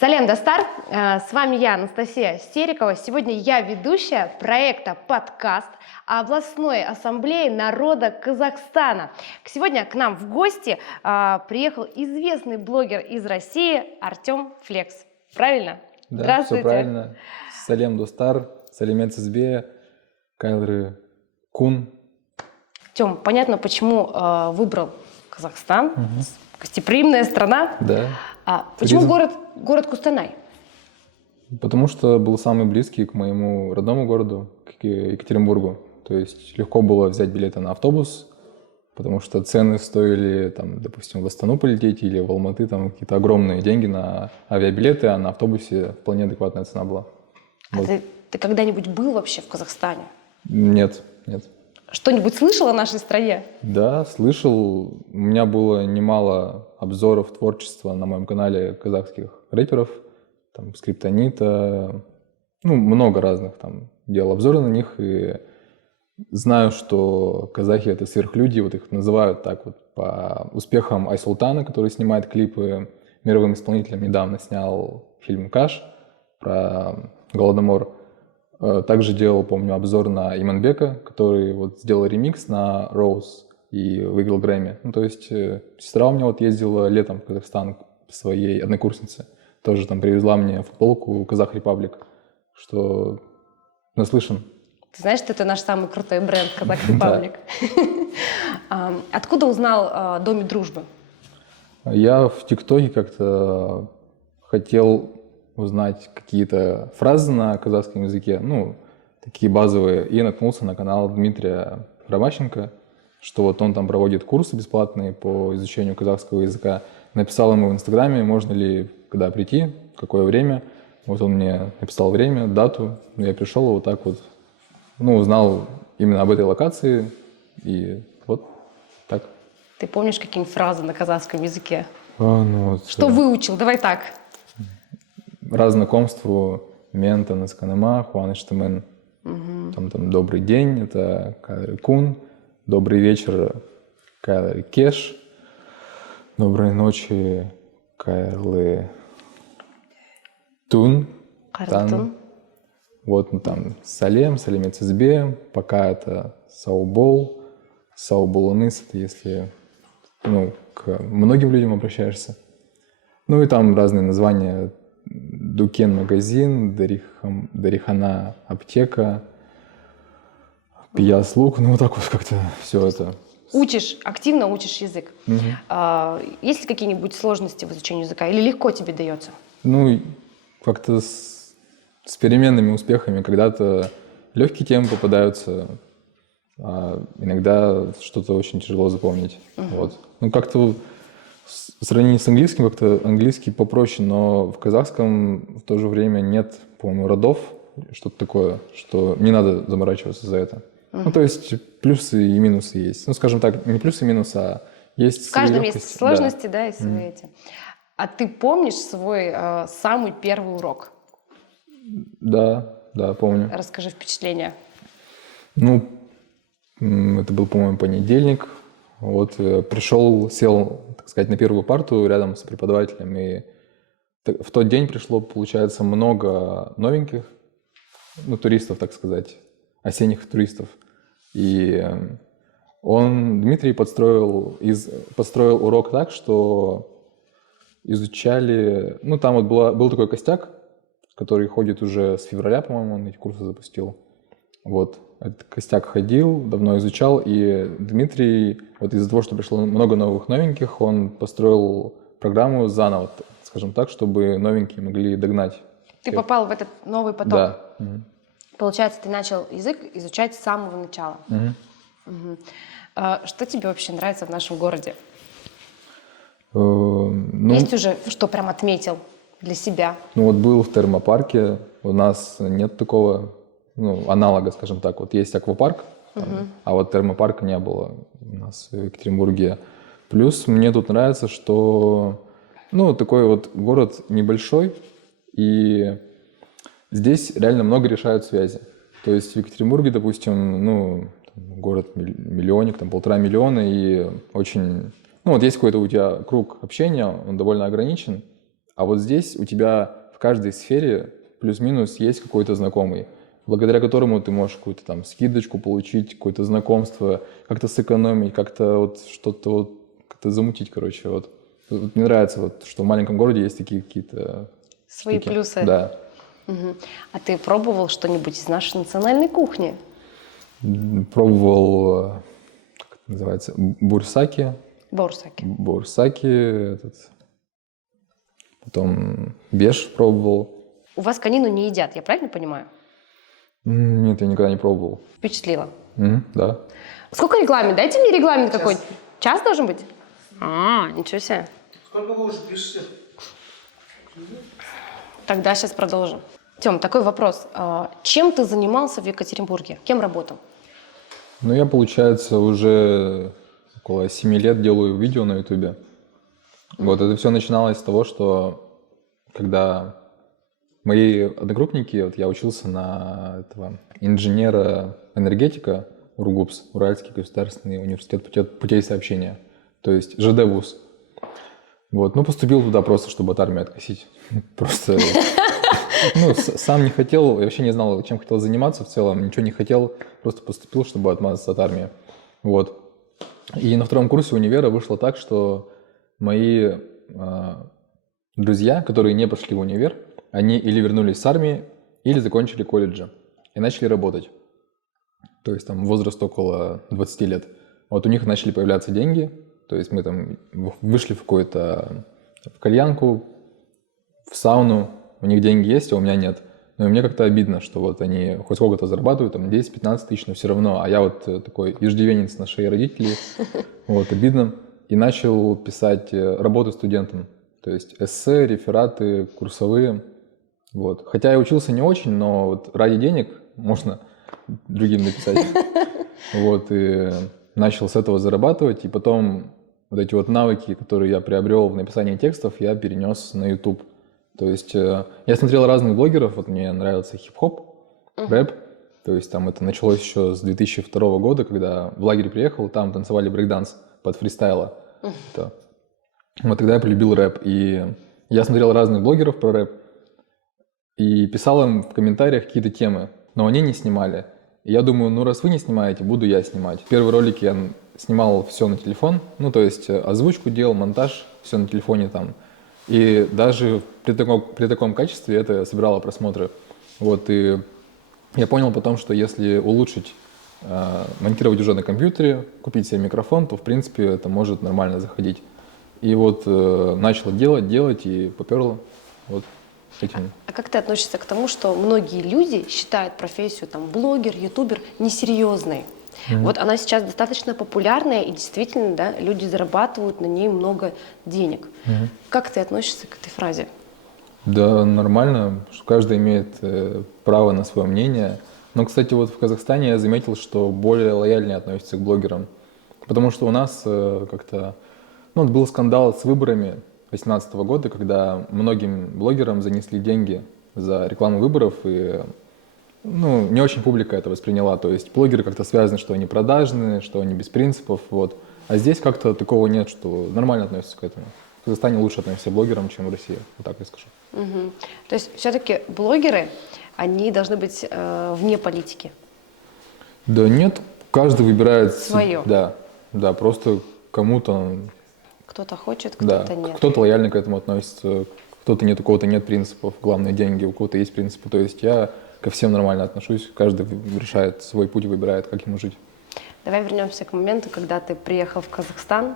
Салем Дастар, с вами я, Анастасия Стерикова. Сегодня я ведущая проекта «Подкаст» областной ассамблеи народа Казахстана. Сегодня к нам в гости приехал известный блогер из России Артем Флекс. Правильно? Да, Здравствуйте. Все правильно. Салем Достар, Салемет Сизбе, Кайлры Кун. Тем, понятно, почему выбрал Казахстан. Гостеприимная страна. Да. Почему Туризм. город Кустанай? Потому что был самый близкий к моему родному городу, к Екатеринбургу. То есть легко было взять билеты на автобус, потому что цены стоили, там, допустим, в Астану полететь или в Алматы, там какие-то огромные деньги на авиабилеты, а на автобусе вполне адекватная цена была. Вот. Ты когда-нибудь был вообще в Казахстане? Нет. Что-нибудь слышал о нашей стране? Да, слышал. У меня было немало обзоров творчества на моем канале казахских рэперов, там Скриптонита, много разных там делал обзоры на них, и знаю, что казахи — это сверхлюди, вот их называют так вот по успехам Айсултана, который снимает клипы, мировым исполнителем недавно снял фильм «Каш» про Голодомор. Также делал, помню, обзор на Иманбека, который вот сделал ремикс на Rose и выиграл Грэмми. То есть сестра у меня вот ездила летом в Казахстан к своей однокурснице. Тоже там привезла мне футболку Казах Репаблик, что наслышан. Ты знаешь, что это наш самый крутой бренд Казах Репаблик? Откуда узнал о Доме дружбы? Я в ТикТоке как-то хотел узнать какие-то фразы на казахском языке, такие базовые, и наткнулся на канал Дмитрия Ромащенко, что вот он там проводит курсы бесплатные по изучению казахского языка. Написал ему в Инстаграме, можно ли когда прийти, в какое время. Вот он мне написал время, дату, я пришел вот так вот, узнал именно об этой локации, и вот так. Ты помнишь какие-нибудь фразы на казахском языке? Что выучил? Давай так. Раз знакомству мен танысқаныма қуаныштымын. Там добрый день, это Кайлры Кун, добрый вечер, Кайлры Кеш, доброй ночи, Кайлры Тун. Тун. Вот, там салем, салемет сизбе, пока это саубол, сауболуныс, это если к многим людям обращаешься. И там разные названия. Дукен магазин, Дарихана аптека, Пияс лук, вот так вот как-то все это. Активно учишь язык. Есть ли какие-нибудь сложности в изучении языка или легко тебе дается? Как-то с переменными успехами. Когда-то легкие темы попадаются, а иногда что-то очень тяжело запомнить. Вот. Как-то в сравнении с английским, как-то английский попроще, но в казахском в то же время нет, по-моему, родов, что-то такое, что не надо заморачиваться за это. То есть плюсы и минусы есть. Скажем так, не плюсы и минусы, а есть в каждом легкости. Есть сложности, да, и свои эти. А ты помнишь свой самый первый урок? Да, помню. Расскажи впечатления. Это был, по-моему, понедельник. Вот пришел, сел, так сказать, на первую парту рядом с преподавателем, и в тот день пришло, получается, много новеньких, туристов, так сказать, осенних туристов. И Дмитрий подстроил урок так, что изучали, там вот был такой костяк, который ходит уже с февраля, по-моему, он эти курсы запустил. Вот. Этот костяк ходил, давно изучал, и Дмитрий, вот из-за того, что пришло много новеньких, он построил программу заново, скажем так, чтобы новенькие могли догнать. Ты попал в этот новый поток? Да. Получается, ты начал язык изучать с самого начала. Что тебе вообще нравится в нашем городе? Есть уже, что прям отметил для себя? Был в термопарке, у нас нет такого аналога, скажем так. Вот есть аквапарк, а вот термопарка не было у нас в Екатеринбурге. Плюс мне тут нравится, что такой вот город небольшой, и здесь реально много решают связи. То есть в Екатеринбурге, допустим, город-миллионник, 1,5 миллиона, и очень... вот есть какой-то у тебя круг общения, он довольно ограничен, А вот здесь у тебя в каждой сфере плюс-минус есть какой-то знакомый, благодаря которому ты можешь какую-то там скидочку получить, какое-то знакомство, как-то сэкономить, как-то вот что-то вот как-то замутить, короче. Вот мне нравится, вот, что в маленьком городе есть такие какие-то Свои штуки. плюсы. Да. Мгм. А ты пробовал что-нибудь из нашей национальной кухни? Пробовал, как это называется, бурсаки. Борсаки. Бурсаки, потом беш пробовал. У вас конину не едят, я правильно понимаю? Нет, я никогда не пробовал. Впечатлило. Да. Сколько регламент? Дайте мне регламент какой-нибудь. Час должен быть? Ничего себе. Сколько вы уже пишете? Тогда сейчас продолжим. Тём, такой вопрос. Чем ты занимался в Екатеринбурге? Кем работал? Ну, я, получается, уже около 7 лет делаю видео на Ютубе. Вот это все начиналось с того, что когда мои одногруппники, вот я учился на этого инженера-энергетика УрГУПС, Уральский государственный университет путей сообщения, то есть ЖД-вуз. Вот, ну, поступил туда просто, чтобы от армии откосить. Просто, ну, сам не хотел, я вообще не знал, чем хотел заниматься в целом, ничего не хотел, просто поступил, чтобы отмазаться от армии. Вот. И на втором курсе универа вышло так, что мои друзья, которые не пошли в универ, они или вернулись с армии, или закончили колледжи и начали работать. То есть там возраст около 20 лет. Вот у них начали появляться деньги, то есть мы там вышли в какую-то в кальянку, в сауну, у них деньги есть, а у меня нет. Но мне как-то обидно, что вот они хоть сколько-то зарабатывают, там 10-15 тысяч, но все равно. А я вот такой иждивенец на шее родителей, вот, обидно. И начал писать работы студентам, то есть эссе, рефераты, курсовые. Вот. Хотя я учился не очень, но вот ради денег можно другим написать. Вот, и начал с этого зарабатывать, и потом вот эти вот навыки, которые я приобрел в написании текстов, я перенес на YouTube. То есть я смотрел разных блогеров, вот мне нравился хип-хоп, рэп, то есть там это началось еще с 2002 года, когда в лагерь приехал, там танцевали брейкданс под фристайла. Вот тогда я полюбил рэп, и я смотрел разных блогеров про рэп, и писал им в комментариях какие-то темы, но они не снимали. И я думаю, ну раз вы не снимаете, буду я снимать. Первый ролик я снимал все на телефон, ну то есть озвучку делал, монтаж, все на телефоне там. И даже при таком качестве это собирало просмотры. Вот, и я понял потом, что если улучшить, монтировать уже на компьютере, купить себе микрофон, то в принципе это может нормально заходить. И вот начал делать и поперло вот этим. А как ты относишься к тому, что многие люди считают профессию там, блогер, ютубер несерьезной? Вот она сейчас достаточно популярная, и действительно, да, люди зарабатывают на ней много денег. Как ты относишься к этой фразе? Да, нормально, что каждый имеет право на свое мнение. Но, кстати, вот в Казахстане я заметил, что более лояльнее относятся к блогерам. Потому что у нас как-то... Ну, вот был скандал с выборами 2018 года, когда многим блогерам занесли деньги за рекламу выборов, и ну, не очень публика это восприняла. То есть блогеры как-то связаны, что они продажные, что они без принципов. Вот. А здесь как-то такого нет, что нормально относятся к этому. В Казахстане лучше относятся к блогерам, чем в России. Вот так я скажу. То есть все-таки блогеры, они должны быть вне политики? Да нет, каждый выбирает... Свое. Да, просто кому-то... Кто-то хочет, Да, кто-то нет. кто-то лояльно к этому относится, кто-то нет, у кого-то нет принципов, главное деньги, у кого-то есть принципы. То есть я ко всем нормально отношусь, каждый решает свой путь, выбирает, как ему жить. Давай вернемся к моменту, когда ты приехал в Казахстан.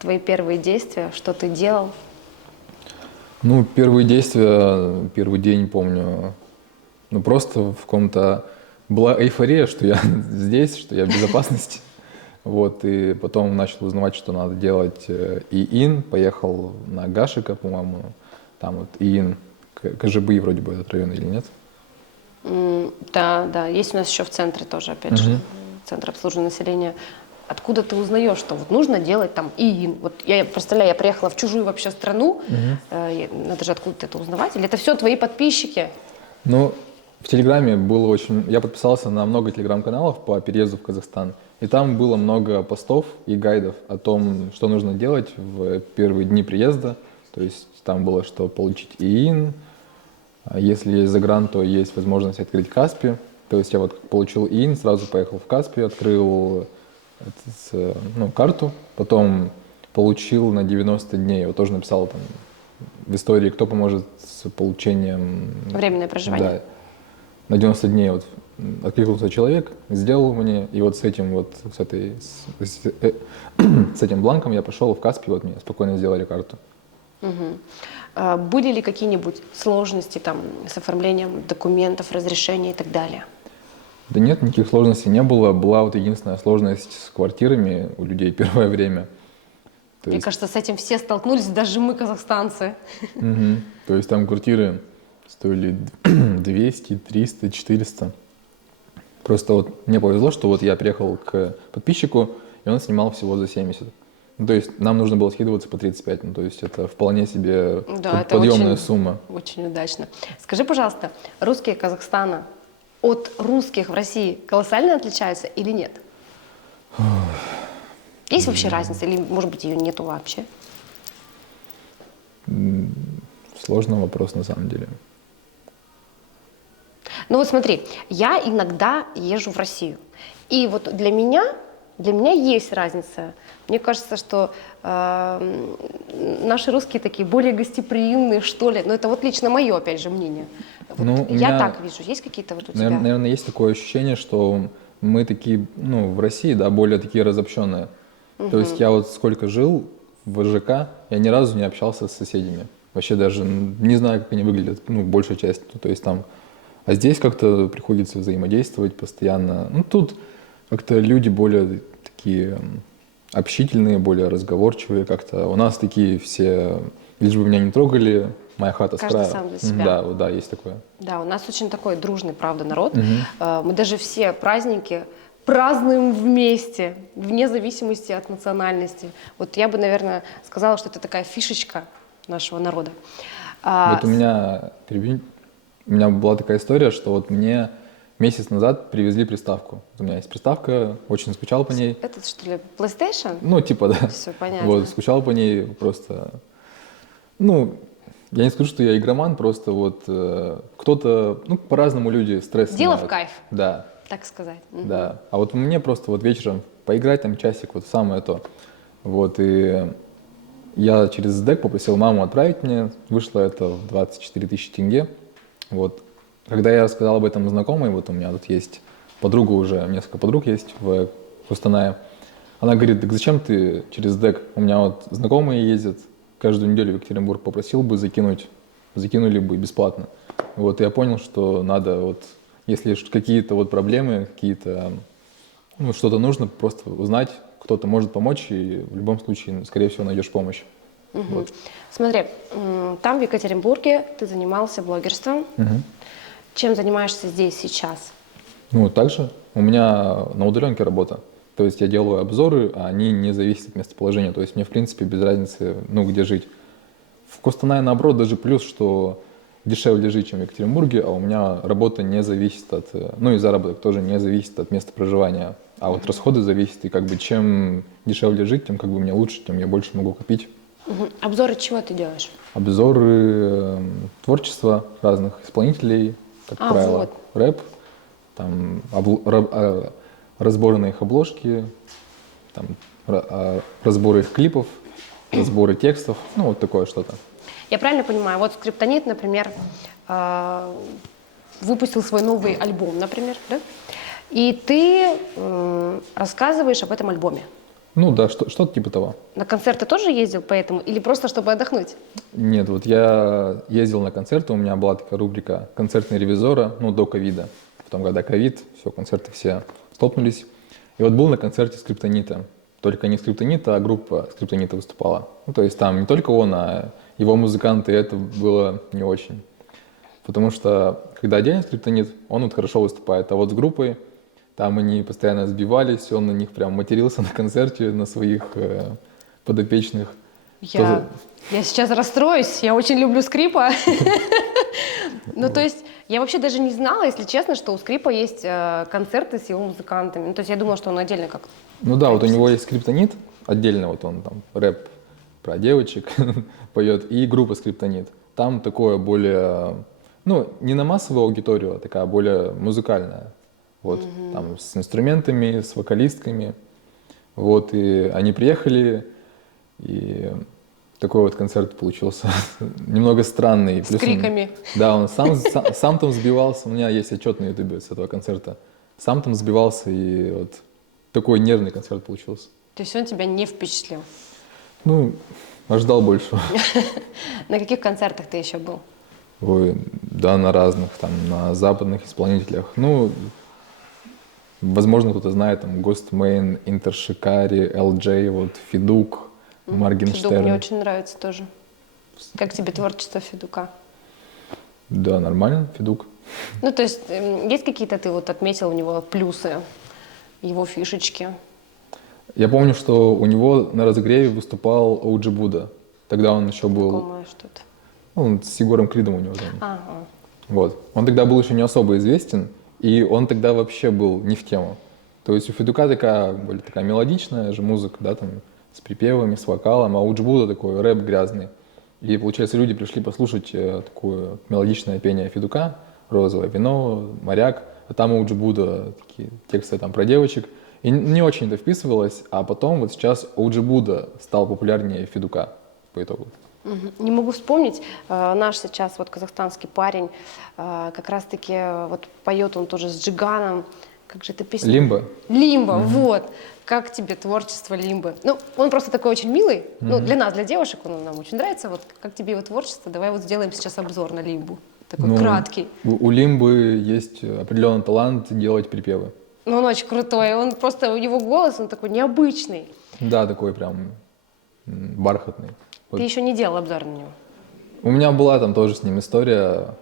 Твои первые действия, что ты делал? Ну, первые действия, первый день помню, ну просто в каком-то... Была эйфория, что я здесь, что я в безопасности. Вот, и потом начал узнавать, что надо делать ИИН, поехал на Гашика, по-моему, там вот ИИН, КЖБИ вроде бы этот район или нет? Да, есть у нас еще в центре тоже, опять же, центр обслуживания населения. Откуда ты узнаешь, что вот нужно делать там ИИН? Вот я представляю, я приехала в чужую вообще страну, надо же откуда-то это узнавать, или это все твои подписчики? Ну, в Телеграме было очень... Я подписался на много телеграм-каналов по переезду в Казахстан, и там было много постов и гайдов о том, что нужно делать в первые дни приезда. То есть там было, что получить ИИН, а если есть загран, то есть возможность открыть Каспи. То есть я вот получил ИИН, сразу поехал в Каспи, открыл карту, потом получил на 90 дней, я вот тоже написал там в истории, кто поможет с получением... Временное проживание. Да, на 90 дней вот откликнулся человек, сделал мне, и вот с этим вот, с этим бланком я пошел в Каспи, вот мне спокойно сделали карту. Были ли какие-нибудь сложности там с оформлением документов, разрешений и так далее? Да нет, никаких сложностей не было. Была вот единственная сложность с квартирами у людей первое время. Мне кажется, с этим все столкнулись, даже мы, казахстанцы. То есть там квартиры стоили 200, 300, 400. Просто вот мне повезло, что вот я приехал к подписчику, и он снимал всего за 70. Ну, то есть нам нужно было скидываться по 35, ну, то есть это вполне себе подъемная сумма. Очень удачно. Скажи, пожалуйста, русские Казахстана от русских в России колоссально отличаются или нет? Есть вообще разница или, может быть, ее нету вообще? Сложный вопрос на самом деле. Ну вот смотри, я иногда езжу в Россию, и вот для меня есть разница. Мне кажется, что наши русские такие более гостеприимные, что ли. Но это вот лично мое, опять же, мнение. Вот Ну, я так вижу. Есть какие-то вот у тебя? Наверное, есть такое ощущение, что мы такие, ну, в России, да, более такие разобщенные. То есть я вот сколько жил в ЖК, я ни разу не общался с соседями. Вообще даже не знаю, как они выглядят, ну, большая часть. То есть там... А здесь как-то приходится взаимодействовать постоянно. Ну, тут как-то люди более такие общительные, более разговорчивые как-то. У нас такие все, лишь бы меня не трогали, моя хата с краю. Каждый сам за себя. Да, есть такое. Да, у нас очень такой дружный, правда, народ. Мы даже все праздники празднуем вместе, вне зависимости от национальности. Вот я бы, наверное, сказала, что это такая фишечка нашего народа. Вот у меня была такая история, что вот мне месяц назад привезли приставку. У меня есть приставка, очень скучал по ней. Этот, что ли, PlayStation? Ну, типа, да. Все понятно. Вот, скучал по ней просто... Ну, я не скажу, что я игроман, просто вот кто-то... Ну, по-разному люди стресс Дело снимают. в кайф. Да. Так сказать. Да. А вот мне просто вот вечером поиграть там часик, вот самое то. Вот, и я через СДЭК попросил маму отправить мне. Вышло это в 24 тысячи тенге. Вот. Когда я рассказал об этом знакомой, вот у меня тут есть подруга уже, несколько подруг есть в Кустанае. Она говорит, так зачем ты через СДЭК? У меня вот знакомые ездят каждую неделю в Екатеринбург, попросил бы закинуть, закинули бы бесплатно. Вот я понял, что надо вот, если какие-то вот проблемы, какие-то, ну, что-то нужно, просто узнать, кто-то может помочь, и в любом случае, скорее всего, найдешь помощь. Вот. Смотри, там в Екатеринбурге ты занимался блогерством. Чем занимаешься здесь сейчас? Ну, также у меня на удаленке работа. То есть я делаю обзоры, а они не зависят от местоположения. То есть мне, в принципе, без разницы, ну, где жить. В Костанае, наоборот, даже плюс, что дешевле жить, чем в Екатеринбурге, а у меня работа не зависит от... Ну, и заработок тоже не зависит от места проживания. А вот расходы зависят, и как бы чем дешевле жить, тем как бы мне лучше, тем я больше могу копить. Обзоры чего ты делаешь? Обзоры творчества разных исполнителей, как правило, вот. рэп, там разборы на их обложки, там, разборы их клипов, разборы текстов, ну вот такое что-то. Я правильно понимаю, вот Скриптонит, например, выпустил свой новый альбом, например, да? И ты рассказываешь об этом альбоме. Ну да, что-то типа того. На концерты тоже ездил поэтому или просто чтобы отдохнуть? Нет, вот я ездил на концерты, у меня была такая рубрика «Концертные ревизора», ну, до ковида. Потом, когда ковид, все, концерты все стопнулись. И вот был на концерте Скриптонита. Только не Скриптонита, а группа Скриптонита выступала. Ну, то есть там не только он, а его музыканты, и это было не очень. Потому что, когда отдельно Скриптонит, он вот хорошо выступает, а вот с группой там они постоянно сбивались, он на них прям матерился на концерте, на своих подопечных. Я сейчас расстроюсь, я очень люблю Скрипа. Ну, то есть, я вообще даже не знала, если честно, что у Скрипа есть концерты с его музыкантами. Ну, то есть, я думала, что он отдельно как-то. Ну да, вот у него есть Скриптонит, отдельно вот он там рэп про девочек поет, и группа Скриптонит. Там такое более, ну, не на массовую аудиторию, а такая более музыкальная. Вот, там с инструментами, с вокалистками. Вот, и они приехали, и такой вот концерт получился немного странный. С криками. Да, он сам там сбивался. У меня есть отчет на ютубе с этого концерта. Сам там сбивался, и вот такой нервный концерт получился. То есть он тебя не впечатлил? Ну, ожидал большего. На каких концертах ты еще был? Ой, да, на разных, там, на западных исполнителях. Ну, возможно, кто-то знает, там, Ghostman, Интершикари, LJ, вот, Федук, Моргенштерн. Федук мне очень нравится тоже. Как тебе творчество Федука? Да, нормально, Федук. Ну, то есть, есть какие-то, ты вот отметил у него плюсы, его фишечки? Я помню, что у него на разогреве выступал Оуджи Буда. Тогда он еще был... Знакомое что-то. Ну, с Егором Кридом у него там. Ага. Вот. Он тогда был еще не особо известен, и он тогда вообще был не в тему. То есть у Федука такая, более такая мелодичная же музыка, да, там, с припевами, с вокалом, а у Джбуда такой рэп грязный. И, получается, люди пришли послушать такое мелодичное пение Федука, «Розовое вино», «Моряк», а там у Джбуда такие тексты там про девочек. И не очень это вписывалось, а потом вот сейчас Оуджи Буда стал популярнее Федука по итогу. Не могу вспомнить, наш сейчас вот казахстанский парень, как раз-таки вот поет он тоже с Джиганом, как же эта песня? Лимба? Лимба, вот. Как тебе творчество Лимбы? Ну, он просто такой очень милый, ну, для нас, для девушек он нам очень нравится, вот как тебе его творчество, давай вот сделаем сейчас обзор на Лимбу, такой краткий. У Лимбы есть определенный талант делать припевы. Ну, он очень крутой, он просто, у него голос, он такой необычный. Да, такой прям бархатный. Вот. Ты еще не делал обзор на него? У меня была там тоже с ним история,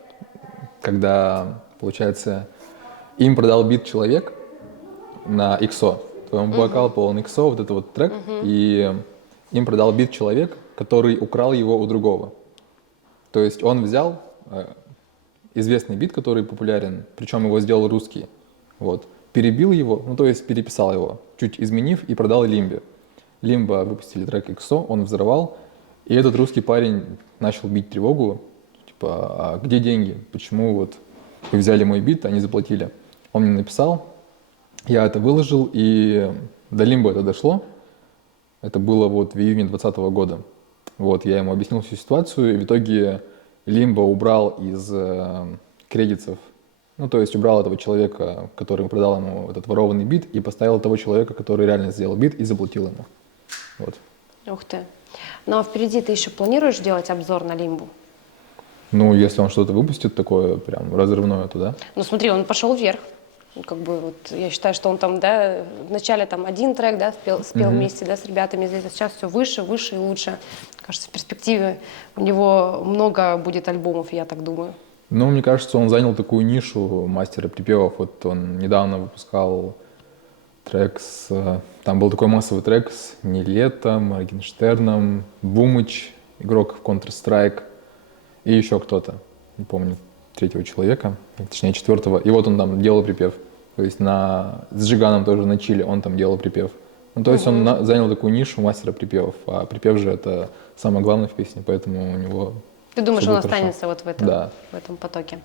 когда, получается, им продал бит человек на XO. Твой вокал полон XO, вот это вот трек, и им продал бит человек, который украл его у другого. То есть он взял известный бит, который популярен, причем его сделал русский, вот, перебил его, ну то есть переписал его, чуть изменив, и продал Лимбе. Лимба выпустили трек XO, он взорвал, и этот русский парень начал бить тревогу, типа, а где деньги? Почему вот вы взяли мой бит, а не заплатили? Он мне написал, я это выложил, и до Лимбо это дошло. Это было вот в июне 2020 года. Вот, я ему объяснил всю ситуацию, и в итоге Лимбо убрал из кредитов, ну, то есть убрал этого человека, который продал ему этот ворованный бит, и поставил того человека, который реально сделал бит, и заплатил ему. Вот. Ух ты. Ну, а впереди ты еще планируешь делать обзор на Лимбу? Ну, если он что-то выпустит такое прям разрывное, то да. Ну, смотри, он пошел вверх. Ну, как бы вот я считаю, что он там, да, вначале там один трек, да, спел вместе, да, с ребятами здесь, а сейчас все выше, выше и лучше. Кажется, в перспективе у него много будет альбомов, я так думаю. Ну, мне кажется, он занял такую нишу мастера припевов. Вот он недавно выпускал трек с... Там был такой массовый трек с Нилетто, Моргенштерном, Бумыч, игрок в Counter-Strike и еще кто-то, не помню, третьего человека, точнее четвертого. И вот он там делал припев. То есть с Джиганом тоже на чиле он там делал припев. Ну, то есть он занял такую нишу мастера припевов, а припев же это самое главное в песне, поэтому у него... Ты думаешь, всё он будет хорошо. останется вот в этом потоке?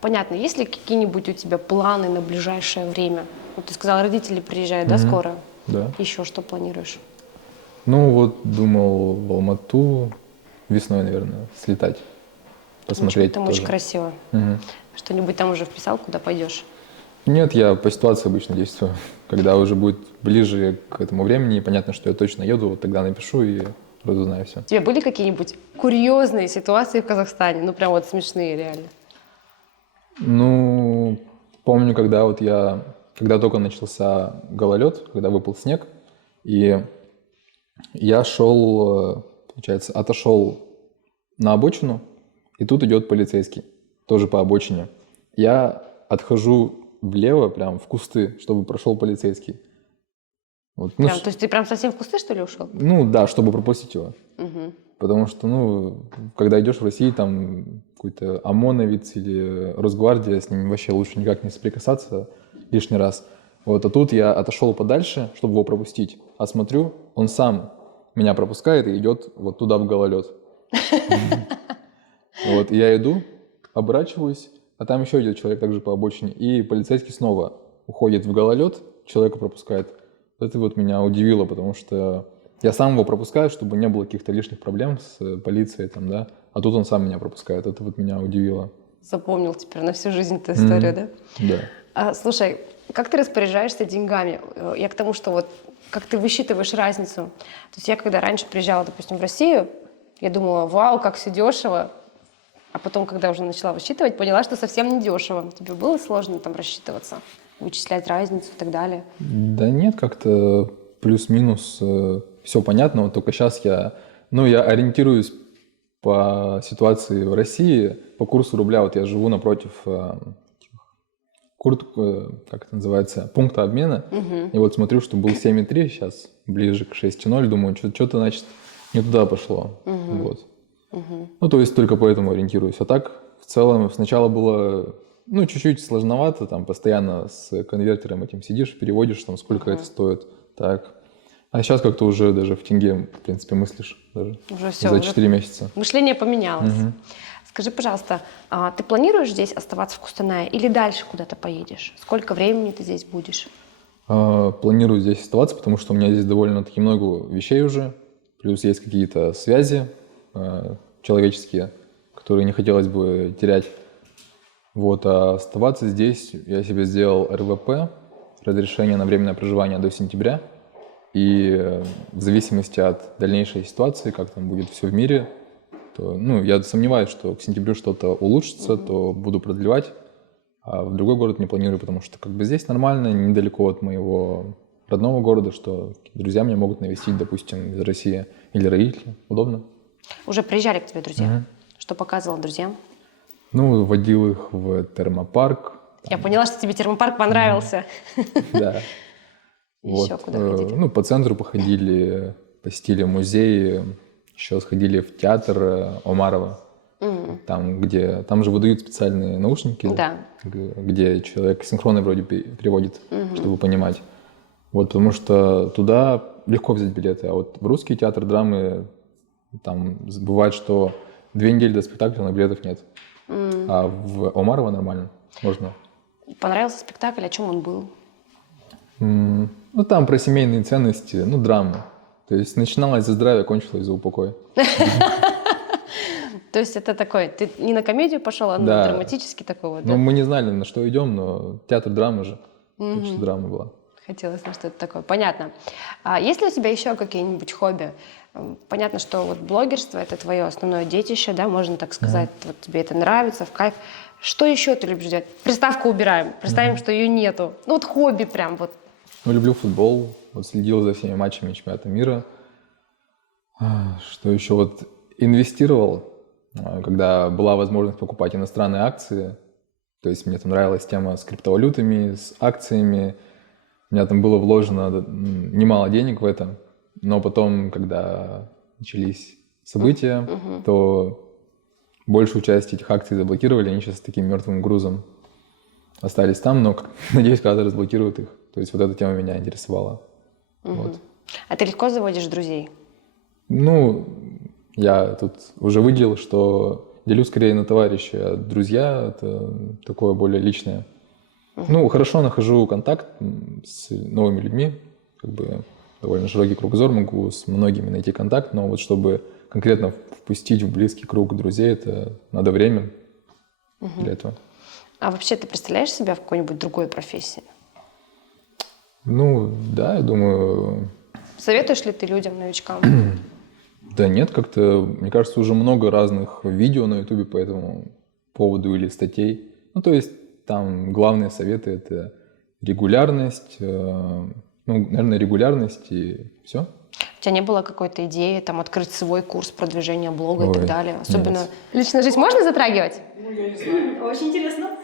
Понятно. Есть ли какие-нибудь у тебя планы на ближайшее время? Вот ты сказал, родители приезжают, да, скоро? Да. Еще что планируешь? Ну, вот думал в Алмату весной, наверное, слетать, посмотреть Там тоже. очень красиво. Что-нибудь там уже вписал, куда пойдешь? Нет, я по ситуации обычно действую. Когда уже будет ближе к этому времени, и понятно, что я точно еду, вот тогда напишу и разузнаю все. У тебя были какие-нибудь курьезные ситуации в Казахстане? Ну, прям вот смешные реально. Ну, помню, когда только начался гололед, когда выпал снег, и я шел, получается, отошел на обочину, и тут идет полицейский, тоже по обочине. Я отхожу влево, прям в кусты, чтобы прошел полицейский. Вот, ну, Прям, то есть ты прям совсем в кусты, что ли, ушел? ну да, чтобы пропустить его. Угу. Потому что, ну, когда идешь в России, там какой-то ОМОНовец или Росгвардия, с ними вообще лучше никак не соприкасаться лишний раз. Вот, а тут я отошел подальше, чтобы его пропустить, а смотрю, он сам меня пропускает и идет вот туда в гололед. Вот, и я иду, оборачиваюсь, а там еще идет человек также по обочине, и полицейский снова уходит в гололед, человека пропускает. Это вот меня удивило, потому что я сам его пропускаю, чтобы не было каких-то лишних проблем с полицией, там, да, а тут он сам меня пропускает. Это вот меня удивило. Запомнил теперь на всю жизнь эту историю, да? Да. Слушай, как ты распоряжаешься деньгами? Я к тому, что вот как ты высчитываешь разницу. То есть я когда раньше приезжала, допустим, в Россию, я думала, вау, как все дешево. А потом, когда уже начала высчитывать, поняла, что совсем не дешево. Тебе было сложно там рассчитываться, вычислять разницу и так далее? Да нет, как-то плюс-минус все понятно. Вот только сейчас я ориентируюсь по ситуации в России, по курсу рубля. Вот я живу напротив как это называется, пункта обмена. И вот смотрю, что был 7,3, сейчас ближе к 6,0. Думаю, что-то, значит, не туда пошло. Вот. Ну, то есть только поэтому ориентируюсь. А так, в целом, сначала было, чуть-чуть сложновато, там, постоянно с конвертером этим сидишь, переводишь, там, сколько это стоит. Так. А сейчас как-то уже даже в тенге, в принципе, мыслишь даже уже все, за 4 месяца. Мышление поменялось. Скажи, пожалуйста, ты планируешь здесь оставаться в Кустанае или дальше куда-то поедешь? Сколько времени ты здесь будешь? Планирую здесь оставаться, потому что у меня здесь довольно-таки много вещей уже, плюс есть какие-то связи человеческие, которые не хотелось бы терять. Вот, а оставаться здесь я себе сделал РВП, разрешение на временное проживание до сентября. И в зависимости от дальнейшей ситуации, как там будет все в мире, то, я сомневаюсь, что к сентябрю что-то улучшится, то буду продлевать. А в другой город не планирую, потому что как бы здесь нормально, недалеко от моего родного города, что друзья меня могут навестить, допустим, из России, или родители. Удобно. Уже приезжали к тебе друзья? Что показывал друзьям? Водил их в термопарк. Я поняла, что тебе термопарк понравился. Да. Еще куда ходили? По центру походили, посетили музеи, еще сходили в театр Омарова. Там же выдают специальные наушники, да. где человек синхронно вроде переводит, чтобы понимать. Вот, потому что туда легко взять билеты, а вот в русский театр драмы там бывает, что 2 недели до спектакля, но билетов нет. А в Омарова нормально, можно. Понравился спектакль, о чем он был? Там про семейные ценности, драма. То есть начиналось за здравие, кончилось за упокой. То есть это такой, ты не на комедию пошел, а на драматический такой вот, да? Мы не знали, на что идем, но театр драмы же, так что драма была. Хотелось на что-то такое, понятно. А есть ли у тебя еще какие-нибудь хобби? Понятно, что вот блогерство — это твое основное детище, да, можно так сказать, вот тебе это нравится, в кайф. Что еще ты любишь делать? Приставку убираем, представим, что ее нету. Вот хобби прям вот. Люблю футбол, вот следил за всеми матчами чемпионата мира. Что еще? Вот инвестировал, когда была возможность покупать иностранные акции. То есть мне там нравилась тема с криптовалютами, с акциями. У меня там было вложено немало денег в это. Но потом, когда начались события, то большую часть этих акций заблокировали. Они сейчас с таким мертвым грузом остались там. Но надеюсь, когда-то разблокируют их. То есть вот эта тема меня интересовала. Вот. А ты легко заводишь друзей? Я тут уже выделил, что делю скорее на товарища, а друзья — это такое более личное. Хорошо нахожу контакт с новыми людьми, как бы довольно широкий кругозор, могу с многими найти контакт, но вот чтобы конкретно впустить в близкий круг друзей, это надо время для этого. А вообще ты представляешь себя в какой-нибудь другой профессии? Да, я думаю... Советуешь ли ты людям, новичкам? Да нет, как-то, мне кажется, уже много разных видео на Ютубе по этому поводу или статей. То есть там главные советы — это регулярность, наверное, регулярность и все. У тебя не было какой-то идеи там открыть свой курс продвижения блога и так далее? Особенно нет. Личную жизнь можно затрагивать? Я не знаю. Очень интересно.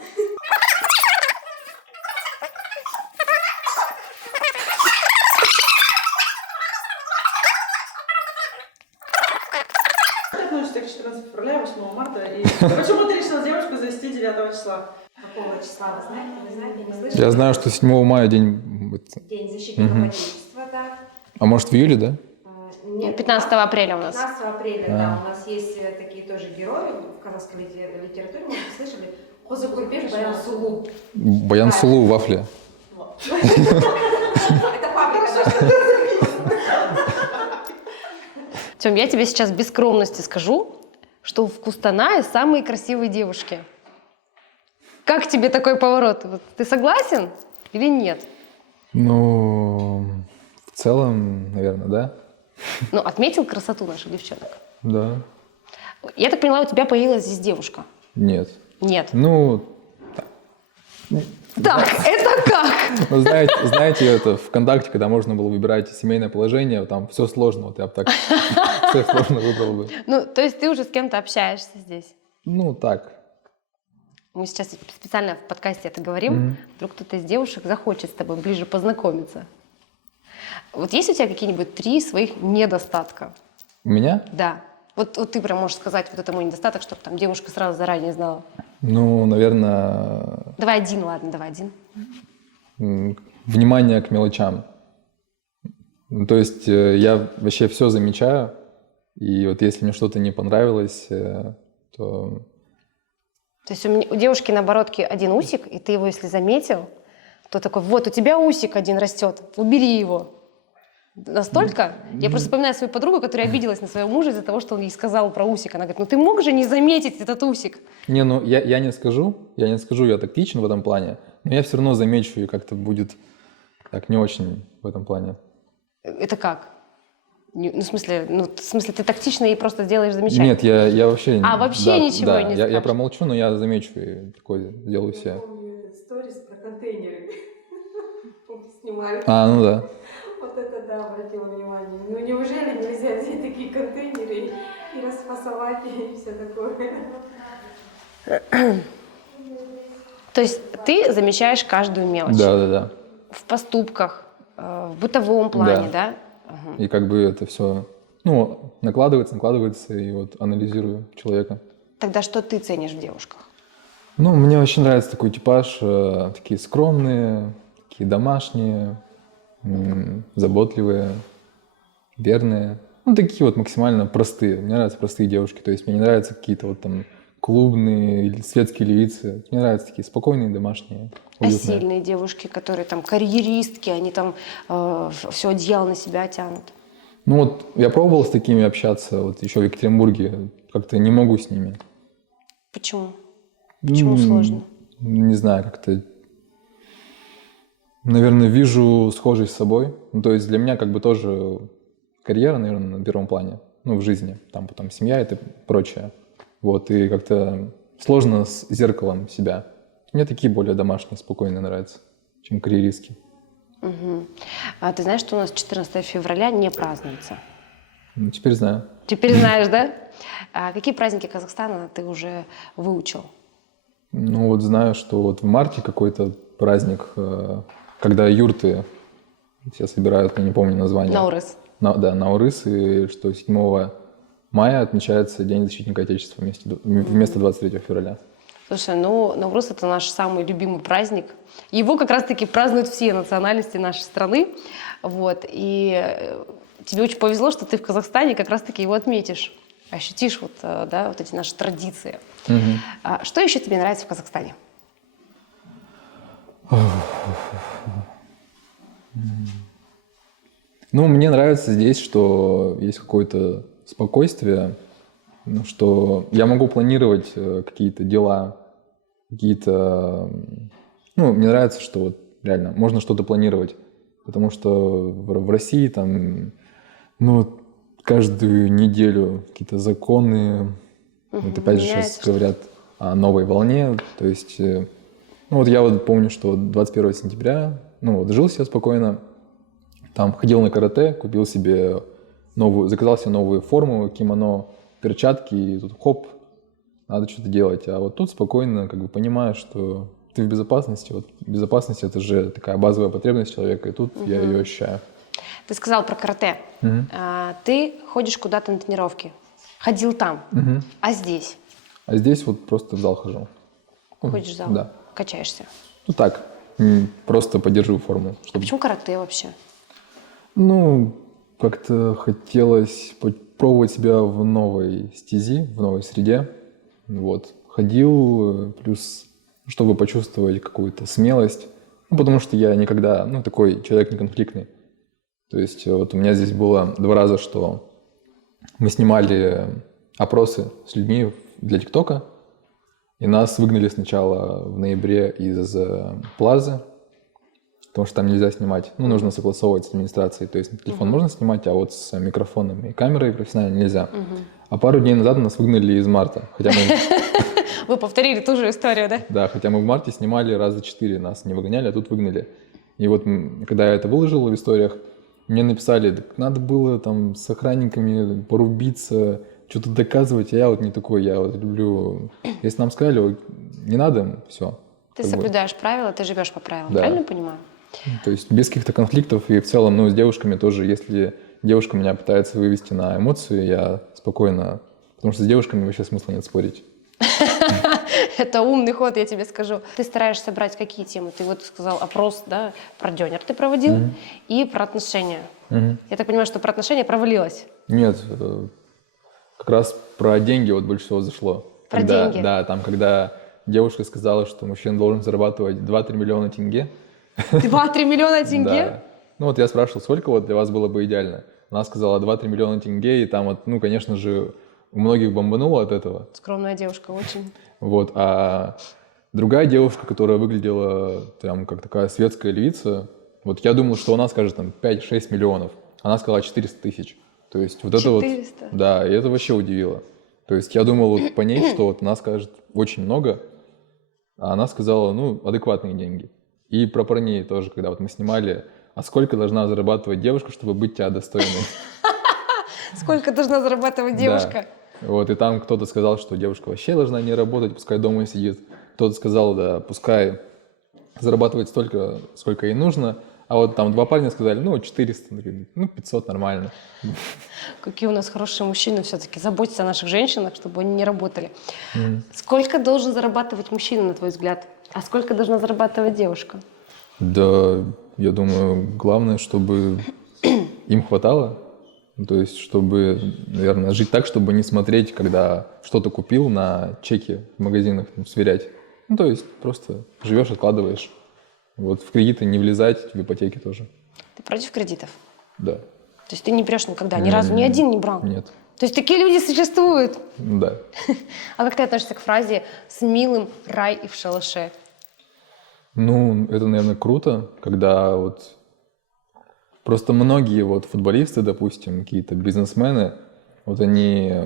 Как относишься к 14 февраля, 8 марта? И почему ты решила девочку завести 9 числа? Какого числа, вы знаете? Вы знаете, не слышали? Я знаю, что 7 мая день... День защитников Отечества, да. А может, в июле, да? Нет, 15 апреля у нас. 15 апреля, да, у нас есть такие тоже герои в казахской литературе, может, вы слышали? Хоза Курпеш, Баян Сулу. Баян Сулу вафли. Это фабрика наша. Тём, я тебе сейчас без скромности скажу, что в Кустанае самые красивые девушки. Как тебе такой поворот? Вот ты согласен или нет? Ну, в целом, наверное, да. Ну, отметил красоту наших девчонок? Да. Я так поняла, у тебя появилась здесь девушка? Нет. Нет. Ну, Так, это как? ну, знаете, это ВКонтакте, когда можно было выбирать семейное положение, там все сложно, вот я бы так все сложно выбрал бы. Ну, то есть ты уже с кем-то общаешься здесь? Ну, так. Мы сейчас специально в подкасте это говорим. Вдруг кто-то из девушек захочет с тобой ближе познакомиться. Вот есть у тебя какие-нибудь 3 своих недостатка? У меня? Да. Вот ты прям можешь сказать, вот это мой недостаток, чтобы там девушка сразу заранее знала. Ну, наверное, Давай один, ладно, давай один. внимание к мелочам. Ну, то есть я вообще все замечаю, и вот если мне что-то не понравилось, то... То есть у девушки на бородке один усик, и ты его, если заметил, то такой, вот, у тебя усик один растет, убери его. Настолько? Я просто вспоминаю свою подругу, которая обиделась на своего мужа из-за того, что он ей сказал про усик. Она говорит, ну ты мог же не заметить этот усик? Не, ну я не скажу, я тактичен в этом плане, но я все равно замечу, и как-то будет так не очень в этом плане. Это как? Ну, в смысле, ты тактично и просто сделаешь замечание? Нет, я вообще... вообще ничего не я скажешь? промолчу, но я замечу и такое делаю все. Я помню этот сторис про контейнеры. Снимали. Ну да. Вот это да, обратила внимание. Ну неужели нельзя взять такие контейнеры и расфасовать и все такое? То есть ты замечаешь каждую мелочь? Да. В поступках, в бытовом плане, да? И как бы это все, ну, накладывается, и вот анализирую человека. Тогда что ты ценишь в девушках? Ну, мне очень нравится такой типаж, такие скромные, такие домашние, заботливые, верные. Ну, такие вот максимально простые. Мне нравятся простые девушки, то есть мне не нравятся какие-то вот там клубные или светские львицы. Мне нравятся такие спокойные, домашние, уютные. А сильные девушки, которые там карьеристки, они там все одеяло на себя тянут. Ну вот я пробовал с такими общаться, вот еще в Екатеринбурге, как-то не могу с ними. Почему? Почему сложно? Не знаю, как-то, наверное, вижу схожесть с собой. Ну, то есть для меня как бы тоже карьера, наверное, на первом плане, ну, в жизни. Там потом семья и прочее. Вот, и как-то сложно с зеркалом себя. Мне такие более домашние, спокойные нравятся, чем карьеристки. Угу. А ты знаешь, что у нас 14 февраля не празднуется? Ну, теперь знаю. Теперь знаешь, да? А какие праздники Казахстана ты уже выучил? Ну вот знаю, что вот в марте какой-то праздник, когда юрты все собирают, я не помню название. Наурыз. Да, Наурыз, и что 7 мая отмечается День защитника Отечества вместо 23 февраля. Слушай, ну Наурыз — это наш самый любимый праздник. Его как раз-таки празднуют все национальности нашей страны. Вот. И тебе очень повезло, что ты в Казахстане как раз-таки его отметишь. Ощутишь вот, да, вот эти наши традиции. А что еще тебе нравится в Казахстане? Ну, мне нравится здесь, что есть какое-то спокойствие, ну, что я могу планировать какие-то дела, какие-то... Ну, мне нравится, что вот реально можно что-то планировать, потому что в России там, ну, каждую неделю какие-то законы, вот опять же сейчас говорят о новой волне, то есть, ну, вот я вот помню, что 21 сентября, ну, вот жил себе спокойно, там ходил на карате, купил себе заказал себе новую форму, кимоно, перчатки, и тут хоп, надо что-то делать. А вот тут спокойно как бы понимаешь, что ты в безопасности. Вот безопасность — это же такая базовая потребность человека, и тут я ее ощущаю. Ты сказал про карате. Ты ходишь куда-то на тренировки. Ходил там. А здесь? А здесь вот просто в зал хожу. Ходишь в зал? Да. Качаешься? Ну так, просто поддерживаю форму. А почему карате вообще? Ну, как-то хотелось попробовать себя в новой стези, в новой среде. Вот. Ходил, плюс, чтобы почувствовать какую-то смелость. Ну, потому что я никогда, ну, такой человек неконфликтный. То есть вот у меня здесь было 2 раза, что мы снимали опросы с людьми для ТикТока, и нас выгнали сначала в ноябре из Плазы, потому что там нельзя снимать. Ну, нужно согласовывать с администрацией. То есть телефон можно снимать, а вот с микрофоном и камерой профессионально нельзя. А пару дней назад нас выгнали из марта. Хотя мы... Вы повторили ту же историю, да? Да, хотя мы в марте снимали раза 4, нас не выгоняли, а тут выгнали. И вот когда я это выложил в историях, мне написали, так надо было там с охранниками порубиться, что-то доказывать, а я вот не такой, я вот люблю... Если нам сказали, вот, не надо, все. Ты соблюдаешь правила, ты живешь по правилам, Да. правильно понимаю? То есть без каких-то конфликтов и в целом, ну, с девушками тоже, если девушка меня пытается вывести на эмоции, я спокойно... Потому что с девушками вообще смысла нет спорить. Это умный ход, я тебе скажу. Ты стараешься брать какие темы? Ты вот сказал опрос, да, про дёнер ты проводил и про отношения. Я так понимаю, что про отношения провалилось. Нет, как раз про деньги вот больше всего зашло. Про деньги? Да, там, когда девушка сказала, что мужчина должен зарабатывать 2-3 миллиона тенге. 2-3 миллиона тенге? Да. Ну вот я спрашивал, сколько вот для вас было бы идеально? Она сказала 2-3 миллиона тенге, и там вот, ну, конечно же, у многих бомбануло от этого. Скромная девушка, очень. Вот, а другая девушка, которая выглядела прям как такая светская львица, вот я думал, что она скажет там 5-6 миллионов. Она сказала 400 тысяч. То есть вот 400? Это вот... Да, и это вообще удивило. То есть я думал вот по ней, что вот она скажет очень много, а она сказала, ну, адекватные деньги. И про парней тоже, когда вот мы снимали, а сколько должна зарабатывать девушка, чтобы быть тебя достойной? Сколько должна зарабатывать девушка? Да. Вот, и там кто-то сказал, что девушка вообще должна не работать, пускай дома сидит. Кто-то сказал, да, пускай зарабатывает столько, сколько ей нужно. А вот там 2 парня сказали, ну, 400, ну, 500 нормально. Какие у нас хорошие мужчины все-таки. Заботятся о наших женщинах, чтобы они не работали. Сколько должен зарабатывать мужчина, на твой взгляд? А сколько должна зарабатывать девушка? Да, я думаю, главное, чтобы им хватало. То есть, чтобы, наверное, жить так, чтобы не смотреть, когда что-то купил на чеки в магазинах, сверять. Ну, то есть, просто живешь, откладываешь. Вот в кредиты не влезать, в ипотеки тоже. Ты против кредитов? Да. То есть ты не берешь никогда, ни разу, ни один не брал? Нет. То есть такие люди существуют? Да. А как ты относишься к фразе «с милым рай и в шалаше»? Ну, это, наверное, круто, когда вот... Просто многие вот футболисты, допустим, какие-то бизнесмены, вот они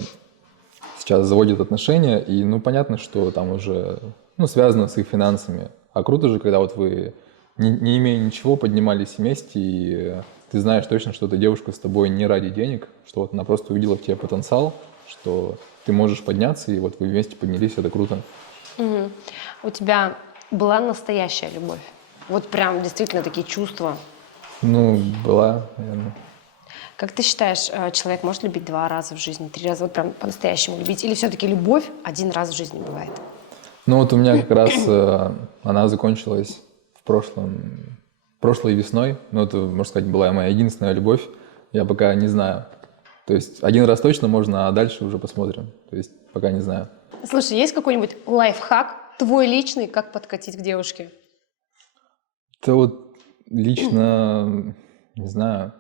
сейчас заводят отношения, и, ну, понятно, что там уже, ну, связано с их финансами. А круто же, когда вот вы, не имея ничего, поднимались вместе, и ты знаешь точно, что эта девушка с тобой не ради денег, что вот она просто увидела в тебе потенциал, что ты можешь подняться, и вот вы вместе поднялись, это круто. Угу. У тебя была настоящая любовь? Вот прям действительно такие чувства? Ну, была, наверное. Как ты считаешь, человек может любить 2 раза в жизни, 3 раза, вот прям по-настоящему любить? Или все-таки любовь 1 раз в жизни бывает? Ну вот у меня как раз она закончилась прошлой весной. Ну это, можно сказать, была моя единственная любовь. Я пока не знаю. То есть 1 раз точно можно, а дальше уже посмотрим. То есть пока не знаю. Слушай, есть какой-нибудь лайфхак твой личный, как подкатить к девушке? Это вот лично, не знаю.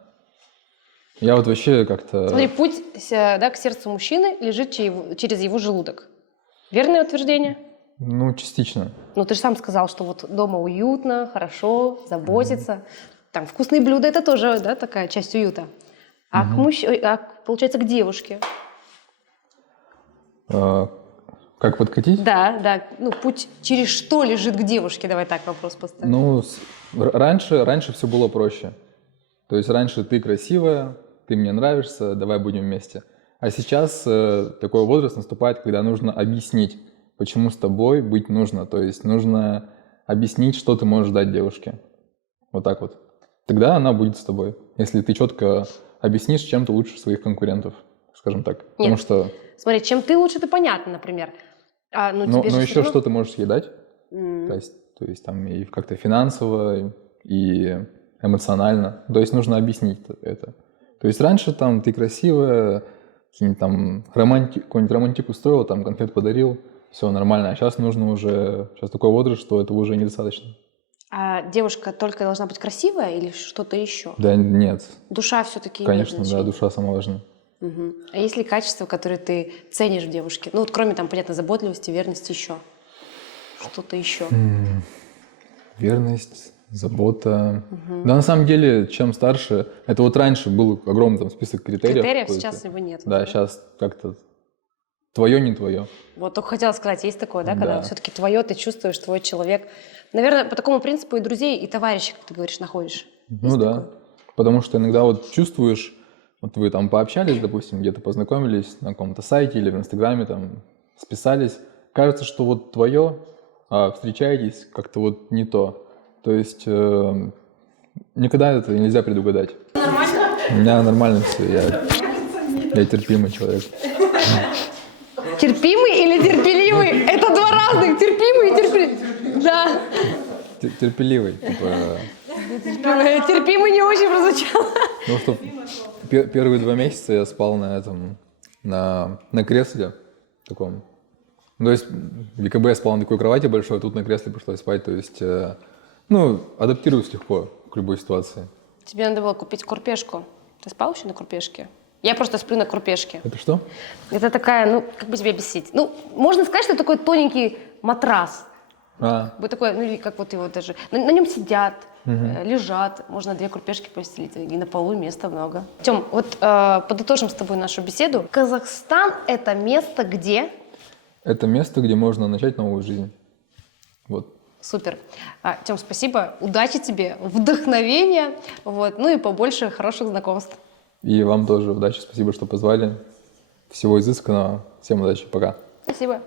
Я вот вообще как-то... Смотри, путь да, к сердцу мужчины лежит через его желудок. Верное утверждение? Ну, частично. Ну, ты же сам сказал, что вот дома уютно, хорошо, заботиться. Там вкусные блюда – это тоже, да, такая часть уюта. А получается, к девушке? Как подкатить? Да, да. Ну, путь через что лежит к девушке? Давай так вопрос поставим. Ну, раньше все было проще. То есть раньше ты красивая, ты мне нравишься, давай будем вместе. А сейчас такой возраст наступает, когда нужно объяснить, почему с тобой быть нужно. То есть нужно объяснить, что ты можешь дать девушке. Вот так вот. Тогда она будет с тобой. Если ты четко объяснишь, чем ты лучше своих конкурентов, скажем так. Нет. Потому что... Смотри, чем ты лучше, это понятно, например. Но еще что ты можешь ей дать. То есть там и как-то финансово, и эмоционально. То есть нужно объяснить это. То То есть раньше там ты красивая, какую-нибудь там какую-нибудь романтику устроил, там конфет подарил, все нормально. А сейчас нужно уже, сейчас такой возраст, что этого уже недостаточно. А девушка только должна быть красивая или что-то еще? Да нет, Душа все-таки конечно, да, душа самая важная. А есть ли качества, которые ты ценишь в девушке? Ну вот кроме там, понятно, заботливости, верности еще. Что-то еще. Верность, забота. Да, на самом деле, чем старше, это вот раньше был огромный там список критериев. Критериев какой-то. сейчас его нет. Да, сейчас как-то твое, не твое. Вот только хотела сказать, есть такое, да, когда Да. все-таки твое, ты чувствуешь, твой человек. Наверное, по такому принципу и друзей, и товарищей, как ты говоришь, находишь. Ну Есть да. такое? Потому что иногда вот чувствуешь, вот вы там пообщались, допустим, где-то познакомились на каком-то сайте или в Инстаграме там списались. Кажется, что вот твое, а встречаетесь как-то вот не то. То есть никогда это нельзя предугадать. Нормально? У меня нормально все, я терпимый человек. Терпимый или терпеливый? Это два разных. Терпимый и терпеливый. Да. Терпеливый. Типа, Терпимый не очень прозвучало. ну, что первые 2 месяца я спал на этом, на кресле таком. То есть в ВКБ я спал на такой кровати большой, а тут на кресле пришлось спать. То есть, ну, адаптируюсь легко к любой ситуации. Тебе надо было купить курпешку. Ты спал еще на курпешке? Я просто сплю на курпешке. Это что? Это такая, ну, как бы тебя объяснить? Ну, можно сказать, что это такой тоненький матрас. Вот такой, ну, или как вот его даже... На нем сидят, лежат. Можно 2 курпешки постелить, и на полу места много. Тём, вот подытожим с тобой нашу беседу. Казахстан — это место, где... Это место, где можно начать новую жизнь. Вот. Супер. Тём, спасибо. Удачи тебе, вдохновения. Вот. Ну и побольше хороших знакомств. И вам тоже удачи, спасибо, что позвали. Всего изысканного. Всем удачи, пока. Спасибо.